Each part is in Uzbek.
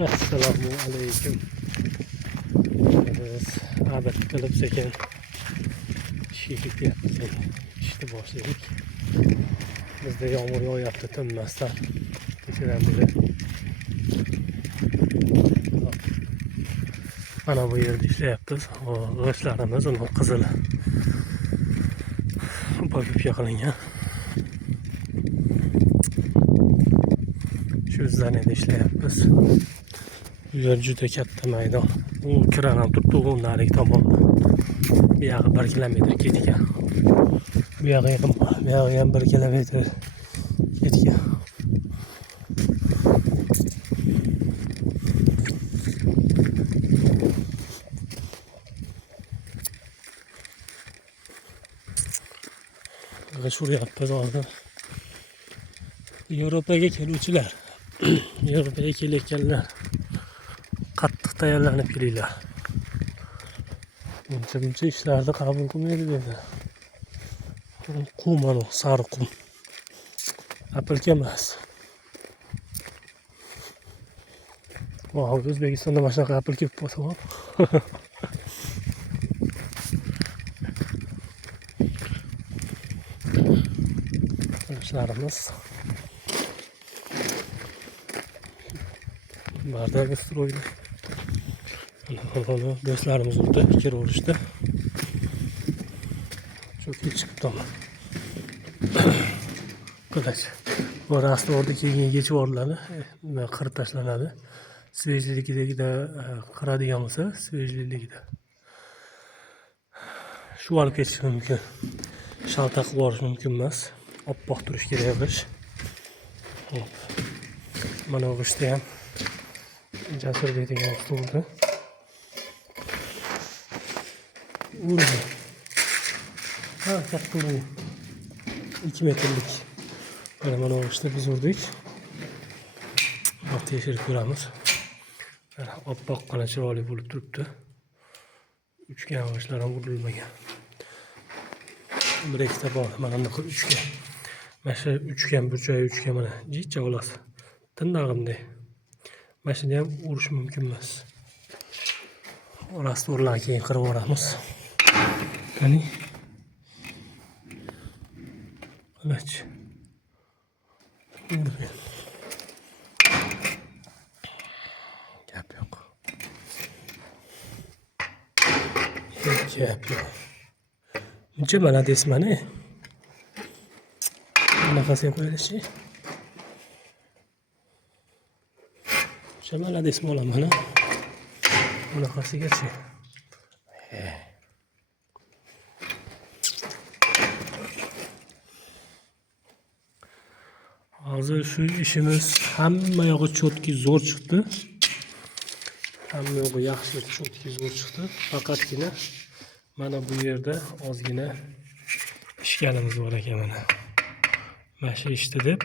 Assalomu alaykum. Biz odat qilib sekin ishga ketyapmiz. Ishni boshladik. Bizda yomg'ir yog'yapti tinmasdan. Kechadan beri. Mana bu yerda ishlayapmiz. G'ishtlarimiz uni qizil bogibga qilingan. Shu zdaniyada ishlayapmiz. Bu yer juda katta maydon. U kran ham turibdi u narigi tomonda. Bu yog'i 1 kilometr ketgan. Bu yog'i ham 1 kilometr ketgan. G'ish uryapmiz hozir. Yevropaga keluvchilar, Yevropaga kelayotganlar qattiq tayyorlanib kelinglar. Buncha ishlarni qabul qilmaydi dedi. Qum mana sariq qum. Apilka emas. Voh, O'zbekistonda mana shunaqa apilka bo'lsa ham. İşlerimiz bardak stroydu. Onu do'stlarimiz urdi, fikr urishdi. Çok iyi chiqibdi ama. Qilach. Bu rastorda keyin yechib yuboriladi va qirib tashlanadi. Svejliligida qiradigan bo'lsa, svejliligida. Shu olib ketish mumkin. Shalta qilib yuborish mumkin emas. Oppoq turish kerak g'ish. Hop. Mana bu g'ishda ham Jasurbek degan usta urdi. Urdi. Ha, katta bu. 2 metrlik. Mana bu g'ishda biz urdik. Hop, tekshirib ko'ramiz. Oppoq qana chiroyli bo'lib turibdi. Uchgan g'ishlar ham urilmagan. Bir ikkita bor. Mana bunday uchgan. Mana shu uchgan burchak uchgan mana jicha olasiz. Tindag'imday. Mana shuni ham urish mumkin emas. Rastorlarni keyin qirib yuboramiz. Qani. Qilach. Gap yo'q. Gap yo'q. Buncha malades mana. Bunaqasiga qo'yilishi. Malades bo'laman mana. Bunaqasigacha. Hozir shu ishimiz hamma yog'i cho'tki zo'r chiqdi. Hamma yog'i yaxshi cho'tki zo'r chiqdi. Faqatgina mana bu yerda ozgina ishganimiz bor ekan mana. Mana shu ishdi deb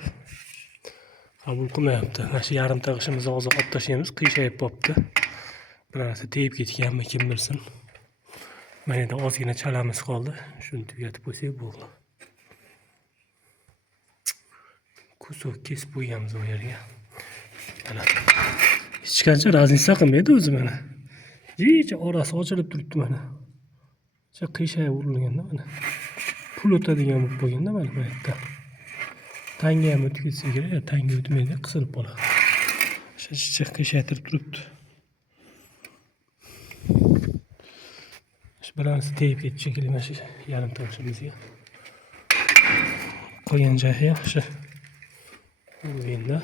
qabul qilmayapti. Mana shu yarimta g'ishimizni hozir olib tashlaymiz, qiyshayib qolibdi. Birorasi tegib ketganmi, kim bilsin. Mana endi ozgina chalamiz qoldi. Shuni tugatib qo'ysak bo'ldi. Kusok kesib qo'yganmiz bu yerga. Mana hech qancha raznica qilmaydi o'zi mana. Jicha orasi ochilib turibdi mana. Shu qiyshayib urilganda mana. Pul o'tadigan bo'lib qolganda mana bu yerda. Tanga ham o'tib ketsa kerak, tanga o'tmaydi, qisilib qoladi. Shu qiyshaytirib turibdi. Shu bilansi tegib ketchi kerak mana shu yarim toshimizga. Qo'ygan joyi yaxshi. Endi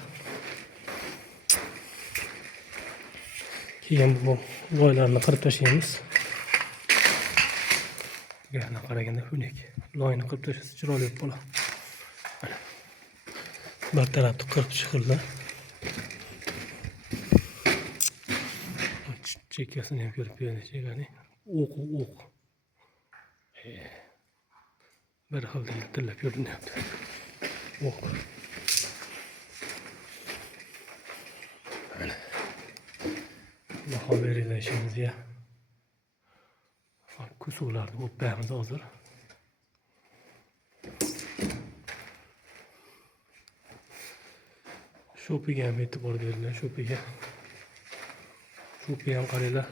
keyin bu loylarni qirib tashlaymiz. Yana qaraganda xunuk. Loyni qirib tashlasa chiroyli bo'ladi. Bir tarafni qirib chiqildi. Chekkasini ham ko'rib berdi, chegani. O'q. Bir xil yiltillab ko'rinyapti. O'q. Mana. Baho beringlar ishimizga. Kusuklarni o'pamiz hozir. Shopiga ham e'tibor beringlar, shopiga. Şo'pni ham qaranglar.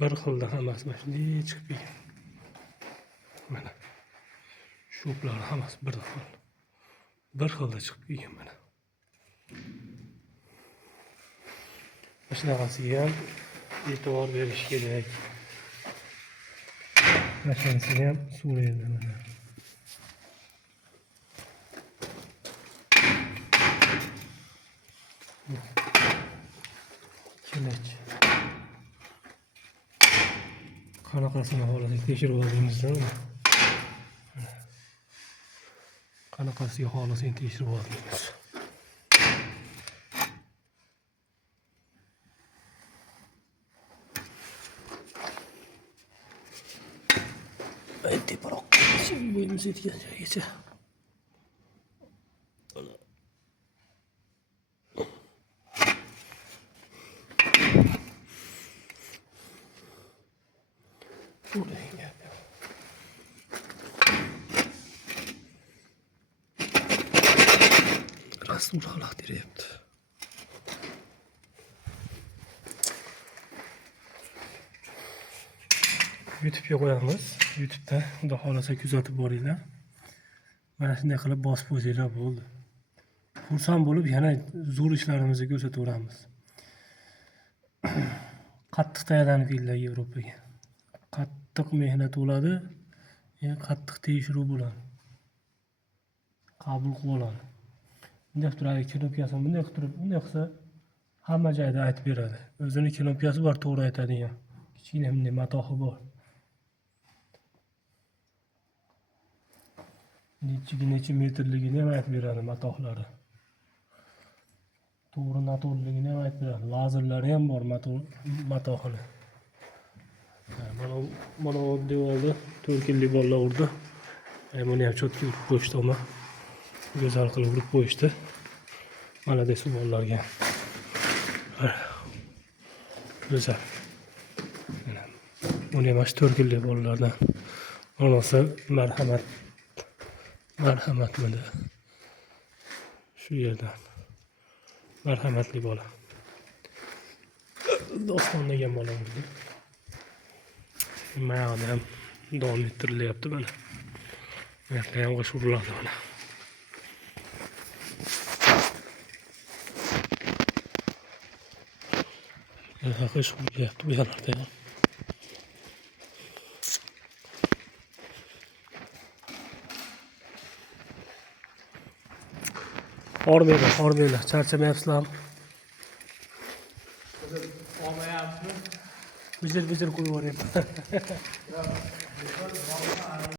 Bir xilda hammasi mana shunday chiqib kelgan. Mana. Şo'plar hammasi bir xil. Bir xilda chiqib kelgan mana. Shunaqasiga ham e'tibor berish kerak. Mashinasi ham Suriyada mana. Kelach. Qanaqasini holatini tekshirib oldingizmi? Qanaqasiga holatini tekshirib oldingiz? Teparoq bo'yimiz yetgan joygacha. Rasm xalaqtiryapti. YouTube'ga qo'yamiz. YouTube'da xudo xolasa kuzatib boringlar. Mana shunday qilib bosib qo'ysanglar bo'ldi. Xursand bo'lib yana zo'r ishlarimizni ko'rsataveramiz. Qattiq tayyorlanib keldilar Yevropaga. Qattiq mehnat bo'ladi, qattiq tekshiruv bo'ladi. Qabul qilib oladi. Bunday turadi, knopkasi bunday turib, bunday qilsa hamma joyda aytib beradi. O'zining knopkasi bor, to'g'ri aytadigan. Kichkina bunday matohi bor. Necha metrligini ham aytib beradi matohlari. To'g'ri noto'g'riligini ham aytib beradi. Lazerlari ham bor matohini. Mana oddiy oldi 4 yillik bolalar urdi. Buni ham cho'tki urib qo'yishdi ama. Go'zal qilib urib qo'yishdi. Malades bolalarga. Go'zal. Buni ham 4 yillik bolalardan. Onasi marhamatmidi. Shu yerdan. Marhamatli bola. Doston degan bola urdi. Mayog'ida ham davom ettirilyapti mana. Bu yerda ham g'ish uriladi mana. G'ish urilyapti bu yerlarda ham. Hormaylar, charchamayapsizlarmi? Olmayapsizmi? Bijir qo'yib yuboryapman.